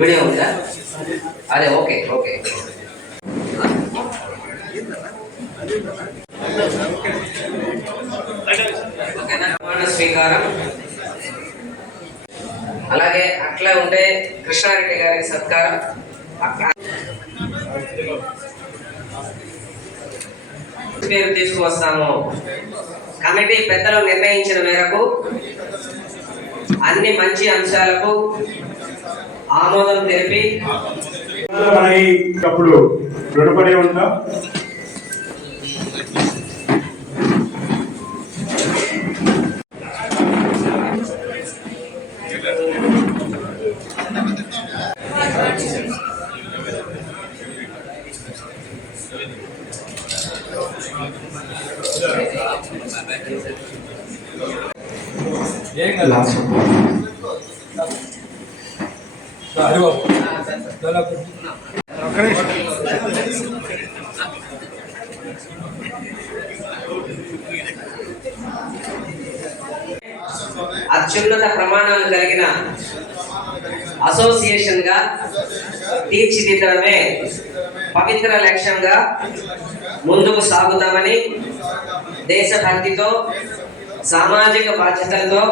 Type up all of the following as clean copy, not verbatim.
Video ఉందా? అదే okay okay. ప్రమాణ స్వీకారం. అలాగే అట్లా ఉంటే కృష్ణారెడ్డి గారికి సత్కారం. పేరు తీసుకువస్తాము. కమిటీ పెద్దలు నిర్ణయించిన మేరకు అన్ని మంచి అంశాలకు ఆమోదం తెలిపి అప్పుడు రుణపడి ఉంటాం. అత్యున్నత ప్రమాణాలు కలిగిన అసోసియేషన్ గా తీర్చిదిద్దడమే పవిత్ర లక్ష్యంగా ముందుకు సాగుతామని దేశభక్తితో, సామాజిక బాధ్యతలతో,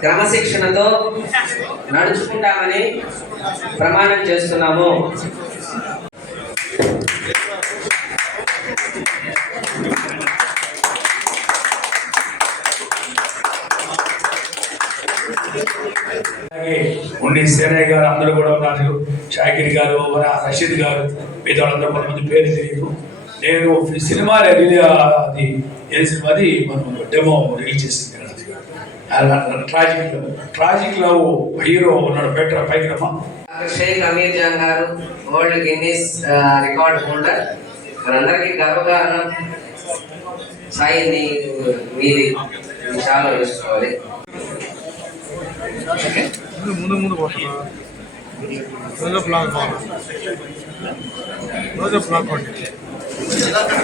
క్రమశిక్షణతో నడుచుకుంటామని ప్రమాణం చేస్తున్నాము. ఉండి సేనయ్య గారు అందరూ కూడా ఉన్నారు. షాకిర్ గారు, రషీద్ గారు, మిగతా వాళ్ళందరూ కొంతమంది పేరు తెలియదు. నేను సినిమా అది ఏ సినిమాది మనం డెమో రిలీజ్ చేసింది. ట్రాజిక్ లో హీరో ఉన్నాడు. బెటర్ పైకి రమ్మా. షేక్ అమీర్ జాన్ గారు వరల్డ్ గిన్నీస్ రికార్డ్ హోల్డర్. మనందరికీ గర్వకారణం. సాయి మీది చాలా చూసుకోవాలి. ముందు రోజు బ్లాక్